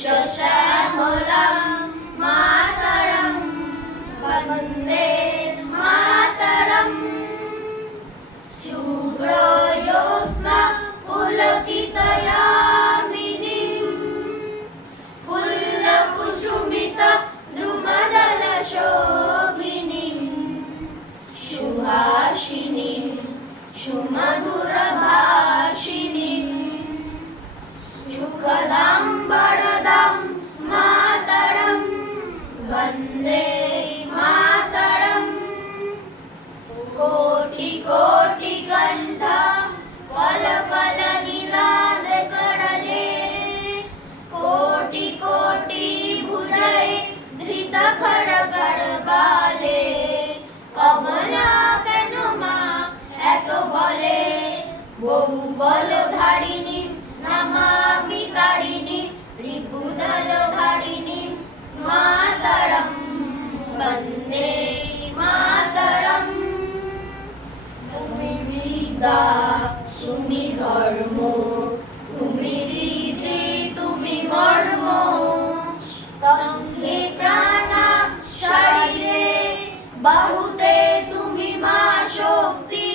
शश्यामलां मातरं वन्दे मातरम्। शुभ्रज्योत्स्ना पुलकितयामिनीं फुल्लकुसुमितद्रुमदलशोभिनीं सुहासिनीं सुमधुरभाषिणीं सुखदां वरदां मातरं वन्दे मातरम्। कोटि कोटि कंठ कलकलनिनाद करले कोटि कोटि भुजय धृत खड़गड़ बाले कमला केन मा एत बले बहु बल धारिणी नमामि तारिणी रिपुदल धारिणी मातरं वन्दे मातरम्। তুমি বিদ্যা তুমি ধর্ম তুমি রীতি তুমি মর্ম তঙ্গে প্রাণা শরীরে বাহুতে তুমি মা শক্তি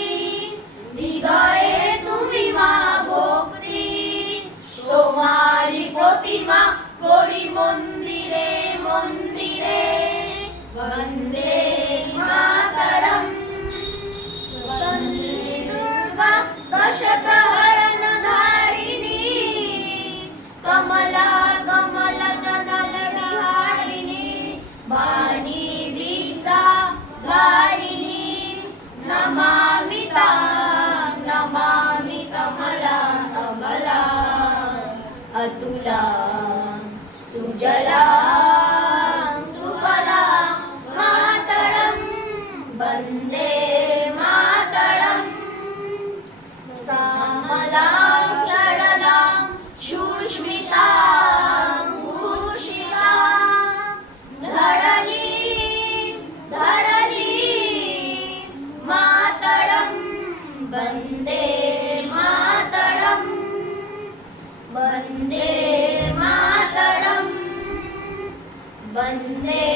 হৃদয়ে তুমি মা ভক্তি তোমারি প্রতিমা করি মন্দিরে মন্দিরে বন্দে মাতরম। दुर्गा दशप्रहरण धारिणी कमला कमल नदल विहारिणी वाणी विद्या वारिणी नमामि तां नमामि कमला अबला अतुला सुजला सुफला मातरं वन्दे मातरम्। श्यामलां सरलां सुस्मितां भूषितां धरणीं धरणीं मातरं वन्दे मातरम् वन्दे मातरम् वन्दे